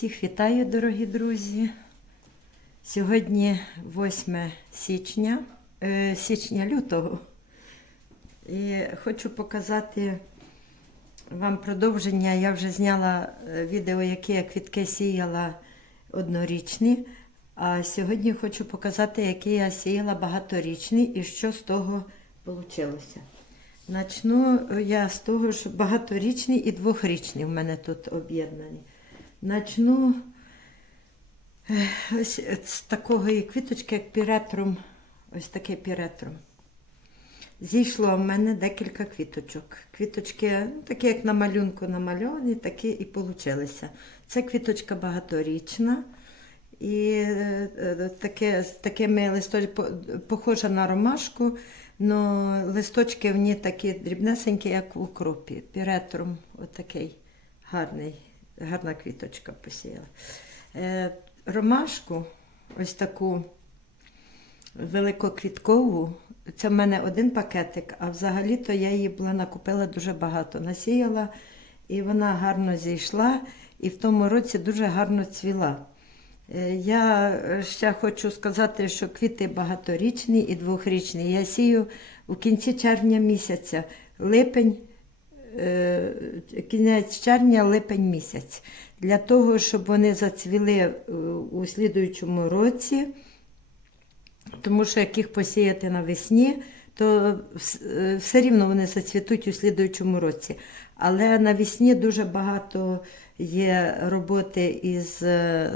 Всіх вітаю, дорогі друзі. Сьогодні 8 січня, е, січня лютого. І хочу показати вам продовження. Я вже зняла е, відео, які я квітки сіяла однорічні. А сьогодні хочу показати, які я сіяла багаторічні і що з того вийшло. Начну я з того, що багаторічні і двохрічні в мене тут об'єднані. Начну ось з такої квіточки, як піретрум. Ось таке піретрум. Зійшло в мене декілька квіточок. Квіточки, ну, такі, як на малюнку намальовані, такі і получилися. Це квіточка багаторічна. І е, е, таке, з такими листочками, похожа на ромашку, але листочки в ній такі дрібнесенькі, як в укропі. Піретрум, отакий гарний, гарна квіточка посіяла. Е, ромашку, ось таку великоквіткову, це в мене один пакетик, а взагалі-то я її була накупила дуже багато. Насіяла, і вона гарно зійшла, і в тому році дуже гарно цвіла. Е, Я ще хочу сказати, що квіти багаторічні і двохрічні. Я сію у кінці червня місяця, липень, кінець червня, липень місяць. Для того, щоб вони зацвіли е, у слідуючому році, тому що як їх посіяти навесні, то е, все рівно вони зацвітуть у слідуючому році. Але навесні дуже багато є роботи із е,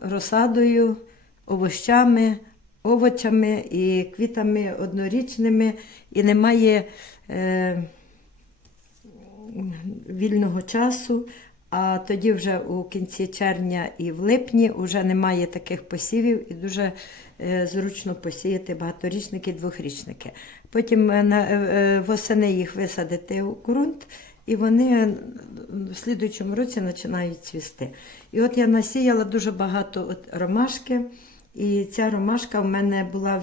розсадою, овощами, овочами і квітами однорічними, і немає е, вільного часу. А тоді вже у кінці червня і в липні вже немає таких посівів і дуже е, зручно посіяти багаторічники, двохрічники. Потім е, е, восени їх висадити у ґрунт, і вони в слідуючому році починають цвісти. І от я насіяла дуже багато от ромашки, і ця ромашка в мене була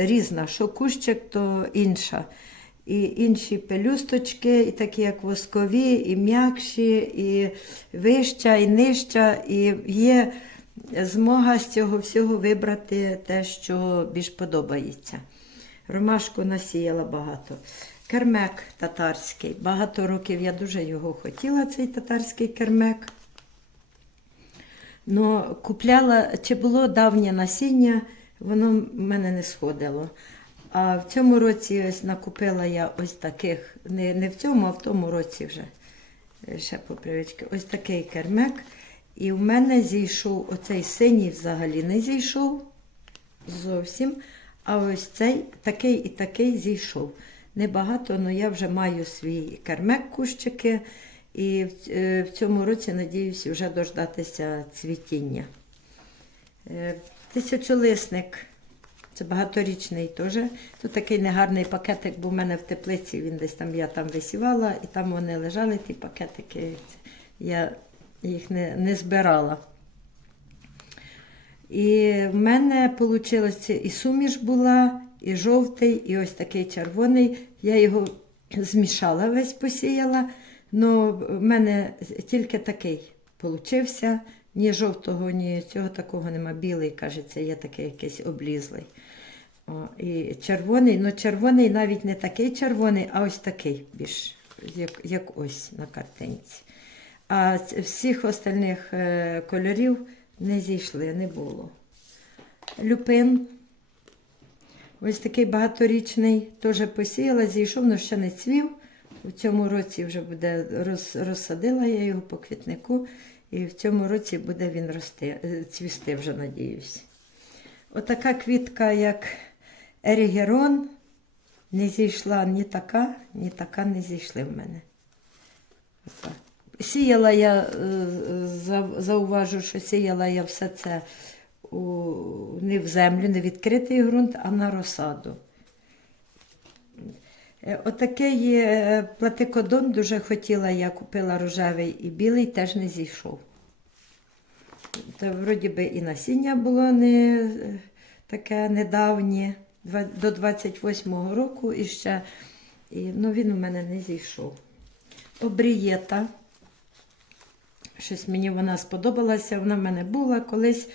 різна, що кущик, то інша. І інші пелюсточки, і такі як воскові, і м'якші, і вища, і нижча. І є змога з цього всього вибрати те, що більш подобається. Ромашку насіяла багато. Кермек татарський. Багато років я дуже його хотіла, цей татарський кермек. Но купляла, чи було давнє насіння, воно в мене не сходило. А в цьому році ось накупила я ось таких, не, не в цьому, а в тому році вже. е, Ще по привички. Ось такий кермек. І в мене зійшов оцей синій взагалі не зійшов зовсім. А ось цей такий і такий зійшов. Небагато, але я вже маю свій кермек кущики. І в, е, цьому році, надіюся, вже дождатися цвітіння. Е, Тисячолисник. Це багаторічний теж. Тут такий негарний пакетик був у мене в теплиці. Він десь там я там висівала, і там вони лежали, ті пакетики. Я їх не, не збирала. І в мене вийшло і суміш була, і жовтий, і ось такий червоний. Я його змішала, весь посіяла. але в мене тільки такий получився. Ні жовтого, ні цього такого нема. Білий, кажеться, є такий якийсь облізлий. О, і червоний, ну червоний навіть не такий червоний, а ось такий більш, як, як ось на картинці. А всіх остальних е, кольорів не зійшли, не було. Люпин. Ось такий багаторічний, теж посіяла, зійшов, але ще не цвів. У цьому році вже буде розсадила я його по квітнику, і в цьому році буде він рости, е, цвісти вже, надіюсь. Отака квітка, як Ерігерон, не зійшла ні така, ні така не зійшли в мене. Сіяла я, е, зауважу, що сіяла я все це у, не в землю, не в відкритий ґрунт, а на розсаду. Е, Отакий платикодон дуже хотіла, я купила рожевий і білий, теж не зійшов. Та вроді би і насіння було не е, таке недавнє, до 28-го року і ще, і, ну він у мене не зійшов. Обрієта Щось мені вона сподобалася. Вона в мене була колись.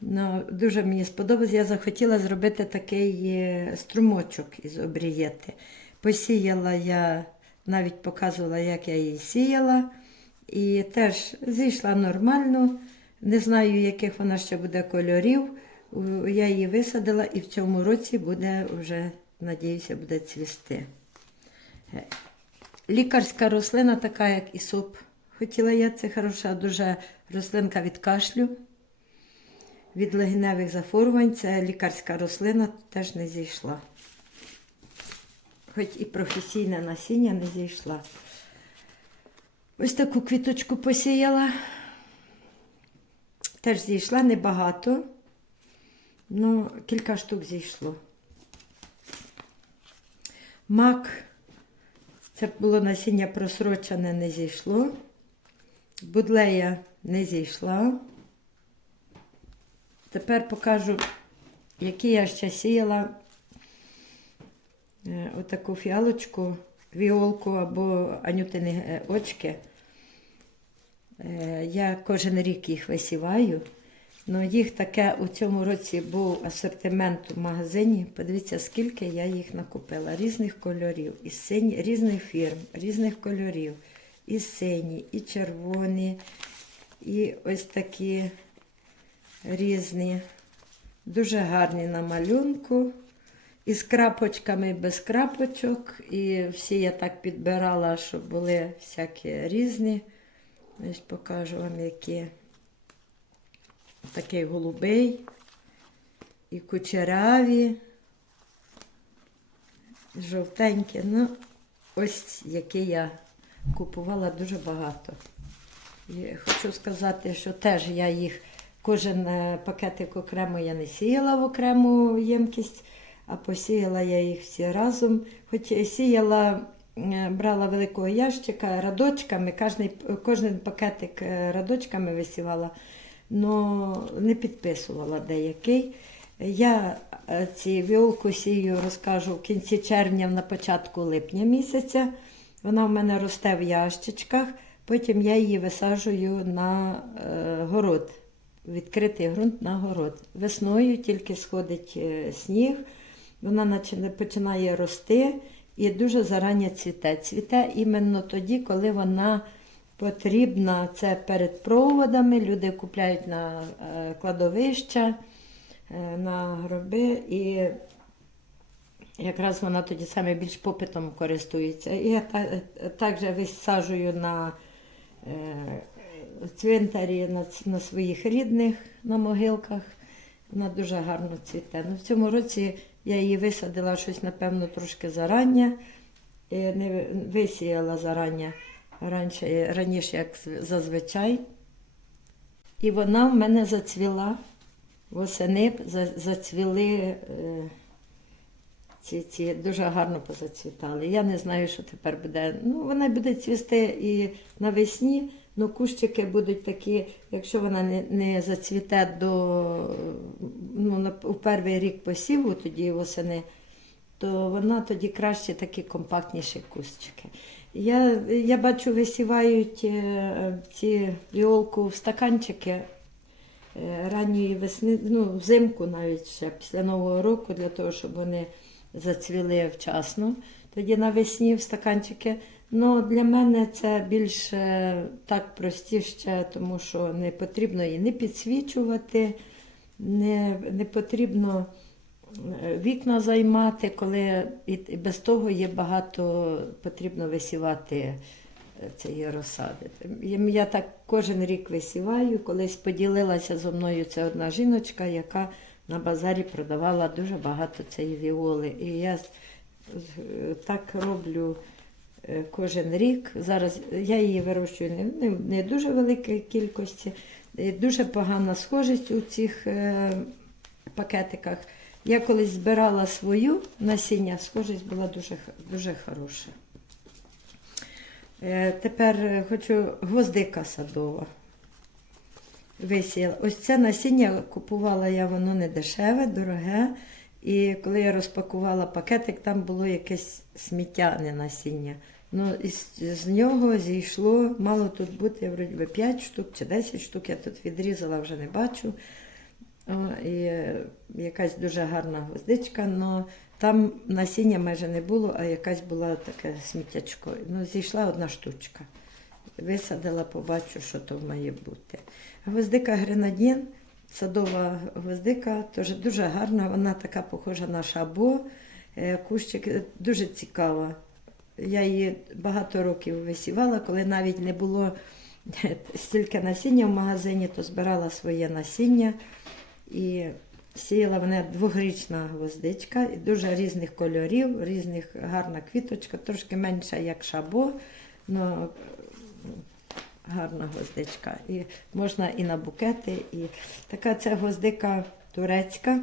Ну, дуже мені сподобалось. Я захотіла зробити такий е, струмочок із обрієти. Посіяла я, навіть показувала, як я її сіяла. І теж зійшла нормально. Не знаю, яких вона ще буде кольорів. Я її висадила і в цьому році буде вже, надіюся, буде цвісти. Е, Лікарська рослина, така як ісоп. Хотіла я, це хороша дуже рослинка від кашлю, від легеневих захворювань. Це лікарська рослина теж не зійшла. Хоч і професійне насіння не зійшла. Ось таку квіточку посіяла. Теж зійшла небагато, ну, кілька штук зійшло. Мак, це було насіння просрочене, не зійшло. Будлея не зійшла. Тепер покажу, які я ще сіяла е, отаку фіалочку, віолку або анютини е, очки. Е, Я кожен рік їх висіваю. Ну, їх таке у цьому році був асортимент у магазині. Подивіться, скільки я їх накупила. Різних кольорів, і сині, різних фірм, різних кольорів. І сині, і червоні, і ось такі різні. Дуже гарні на малюнку. І з крапочками, і без крапочок. І всі я так підбирала, щоб були всякі різні. Ось покажу вам, які. Такий голубий, і кучеряві, жовтенькі. Ну, ось які я купувала дуже багато. І хочу сказати, що теж я їх, кожен е, пакетик окремо я не сіяла в окрему ємкість, а посіяла я їх всі разом. Хоч сіяла, брала великого ящика радочками, кожний, кожен пакетик е, радочками висівала, але не підписувала деякий. Я е, ці віолку розкажу в кінці червня, на початку липня місяця. Вона в мене росте в ящичках, потім я її висаджую на е, город, відкритий ґрунт на город. Весною тільки сходить е, сніг, вона починає рости і дуже зарання цвіте. Цвіте іменно тоді, коли вона потрібна. Це перед проводами. Люди купляють на е, кладовища, е, на гроби. І якраз вона тоді саме більш попитом користується. І я також висаджую на е, цвинтарі на, на своїх рідних на могилках. Вона дуже гарно цвіте. Ну, в цьому році я її висадила щось, напевно, трошки зарання. І не висіяла зарання раніше, раніше, як зазвичай. І вона в мене зацвіла. Восени зацвіли. Е, ці, ці дуже гарно позацвітали. Я не знаю, що тепер буде. Ну, вона буде цвісти і навесні, але кущики будуть такі, якщо вона не, не зацвіте до ну, на, у перший рік посіву, тоді восени, то вона тоді краще такі компактніші кущики. Я, я бачу, висівають е, ці віолку в стаканчики е, ранньої весни, ну, взимку навіть ще після Нового року, для того, щоб вони зацвіли вчасно. Тоді навесні в стаканчики. Ну, для мене це більше так простіше, тому що не потрібно її не підсвічувати, не, не потрібно е, вікна займати, коли і, без того є багато потрібно висівати е, цієї розсади. Я- Я так кожен рік висіваю. Колись поділилася зі мною ця одна жіночка, яка на базарі продавала дуже багато цієї віоли. І я так роблю кожен рік. Зараз я її вирощую не, не, не дуже великій кількості, Е, дуже погана схожість у цих е, пакетиках. Я колись збирала свою насіння, схожість була дуже, дуже хороша. Е, Тепер е, хочу гвоздика садова. Висіяла. Ось це насіння купувала я, воно не дешеве, дороге. І коли я розпакувала пакетик, там було якесь сміття, не насіння. Ну, із, з нього зійшло, мало тут бути вроді би 5 штук чи 10 штук. Я тут відрізала, вже не бачу. О, і е, якась дуже гарна гвоздичка, але там насіння майже не було, а якась була таке сміттячко. Ну, зійшла одна штучка. Висадила, побачу, що то має бути. Гвоздика гренадін, садова гвоздика, теж дуже гарна, вона така похожа на шабо. Е, Кущик е, дуже цікава. Я її багато років висівала, коли навіть не було стільки насіння в магазині, то збирала своє насіння і сіяла вона двохрічна гвоздичка, дуже різних кольорів, різних гарна квіточка, трошки менша, як шабо, але гарна гвоздичка. І можна і на букети, і така ця гвоздика турецька.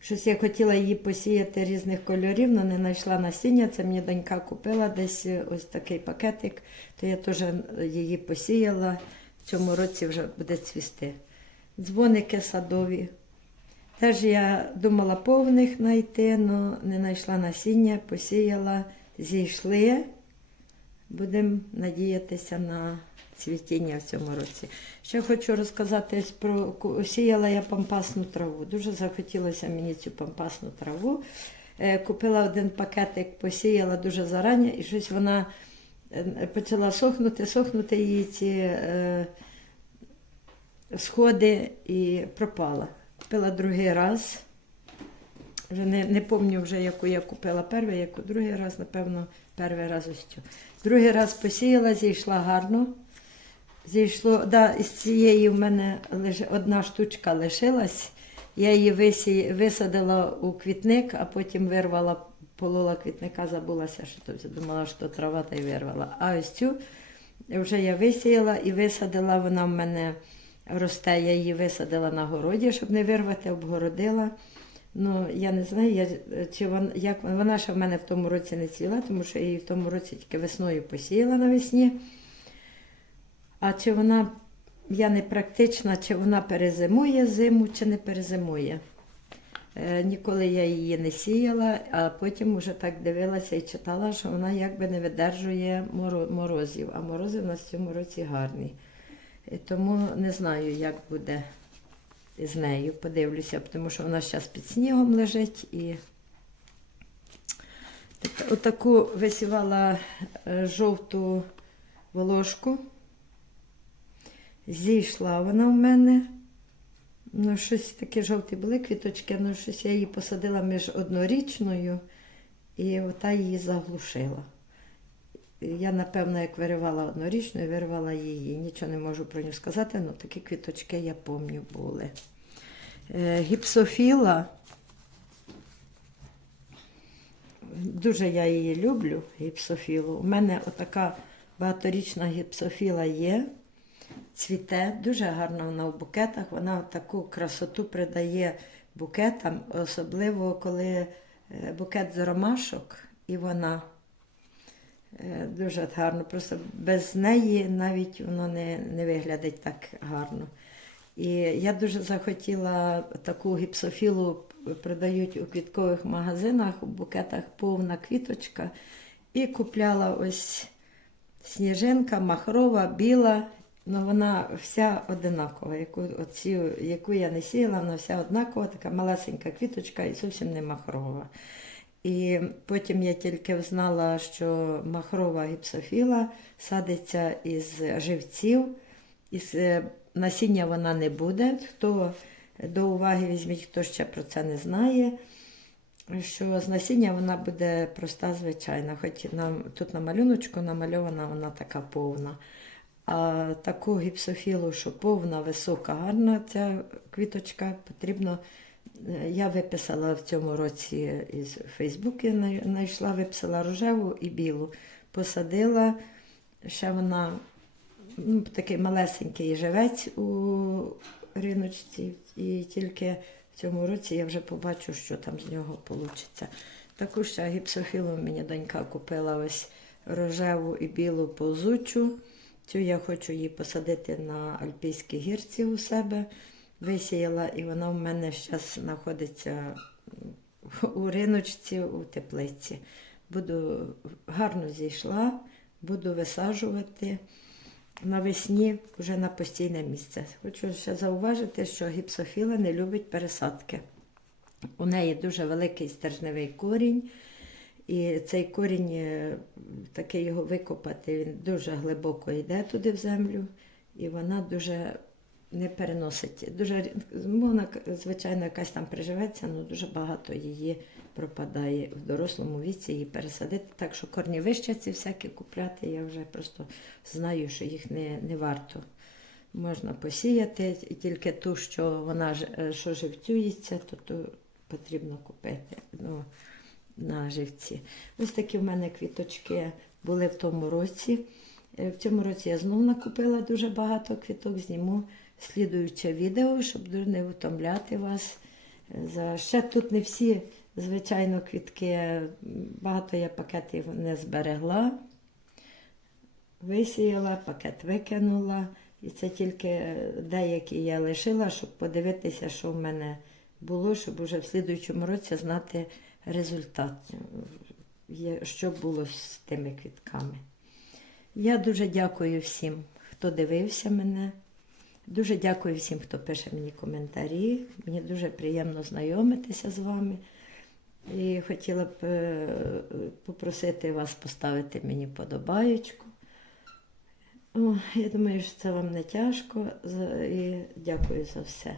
Щось я хотіла її посіяти різних кольорів, але не знайшла насіння. Це мені донька купила десь ось такий пакетик, то я теж її посіяла. В цьому році вже буде цвісти. Дзвоники садові. Теж я думала повних знайти, але не знайшла насіння, посіяла, зійшли. Будемо надіятися на цвітіння в цьому році. Ще хочу розказати про сіяла я пампасну траву. Дуже захотілося мені цю пампасну траву. Е, Купила один пакетик, посіяла дуже зарані, і щось вона е, почала сохнути, сохнути її ці е, сходи і пропала. Купила другий раз. Вже не, не пам'ятаю вже, яку я купила перший, яку другий раз, напевно, перший раз ось. Другий раз посіяла, зійшла гарно. Зійшло, да, із цієї в мене лише одна штучка лишилась. Я її висі, висадила у квітник, а потім вирвала, полола квітника, забулася, що вже думала, що трава та й вирвала. А ось цю вже я висіяла і висадила, вона в мене росте, я її висадила на городі, щоб не вирвати, обгородила. Ну, я не знаю, я, чи вона, як, вона- ще в мене в тому році не цвіла, тому що її в тому році тільки весною посіяла навесні. А чи вона, я не практична, чи вона перезимує зиму, чи не перезимує. Е, ніколи я її не сіяла, а потім вже так дивилася і читала, що вона якби не видержує морозів, а морози в нас в цьому році гарні. І тому не знаю, як буде з нею. Подивлюся, тому що вона зараз під снігом лежить і отаку висівала е, жовту волошку. Зійшла вона в мене. Ну, щось таке жовті були квіточки, ну щось я її посадила між однорічною і ота її заглушила. Я, напевно, як виривала однорічну, виривала її. Нічого не можу про нього сказати, але такі квіточки я пам'ятаю були. Е, гіпсофіла. Дуже я її люблю, гіпсофілу. У мене отака багаторічна гіпсофіла є. Цвіте, дуже гарно вона в букетах. Вона таку красоту придає букетам, особливо коли е, букет з ромашок, і вона дуже гарно. Просто без неї навіть воно не, не виглядить так гарно. І я дуже захотіла таку гіпсофілу продають у квіткових магазинах, у букетах повна квіточка. І купляла ось сніжинка, махрова, біла. Ну, вона вся одинакова. Яку, оцю, яку я не сіяла, вона вся однакова, така малесенька квіточка і зовсім не махрова. І потім я тільки взнала, що махрова гіпсофіла садиться із живців, із е, насіння вона не буде. Хто до уваги візьміть, хто ще про це не знає, що з насіння вона буде проста, звичайна. Хоч нам, тут на малюночку намальована вона така повна. А таку гіпсофілу, що повна, висока, гарна ця квіточка, потрібно. Я виписала в цьому році із Фейсбуки, най- знайшла, виписала рожеву і білу. Посадила, ще вона ну, такий малесенький живець у риночці, і тільки в цьому році я вже побачу, що там з нього вийде. Таку ще гіпсофілу мені донька купила ось рожеву і білу ползучу. Цю я хочу її посадити на Альпійській гірці у себе. Висіяла, і вона в мене зараз знаходиться у риночці у теплиці. буду гарно зійшла, буду висаджувати навесні вже на постійне місце. Хочу ще зауважити, що гіпсофіла не любить пересадки. У неї дуже великий стержневий корінь, і цей корінь, е, таки його викопати, він дуже глибоко йде туди в землю, і вона дуже не переносить. Дуже рід- звичайно, якась там приживеться, але дуже багато її пропадає в дорослому віці її пересадити. Так що корні вище ці всякі купляти, я вже просто знаю, що їх не, не варто. Можна посіяти, і тільки ту, що вона е, що живцюється, то ту потрібно купити ну, на живці. Ось такі в мене квіточки були в тому році. Е, В цьому році я знову накупила дуже багато квіток, зніму слідуюче відео, щоб не втомляти вас. Е. Ще тут не всі, звичайно, квітки, багато я пакетів не зберегла. Висіяла, пакет викинула. І це тільки деякі я лишила, щоб подивитися, що в мене було, щоб уже в слідуючому році знати результат, що було з тими квітками. Я дуже дякую всім, хто дивився мене. Дуже дякую всім, хто пише мені коментарі. Мені дуже приємно знайомитися з вами. І хотіла б е, попросити вас поставити мені подобаючку. О, я думаю, що це вам не тяжко. І дякую за все.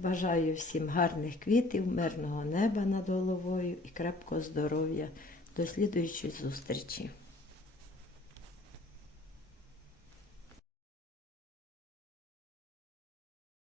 Бажаю всім гарних квітів, мирного неба над головою і крепкого здоров'я. До слідуючої зустрічі.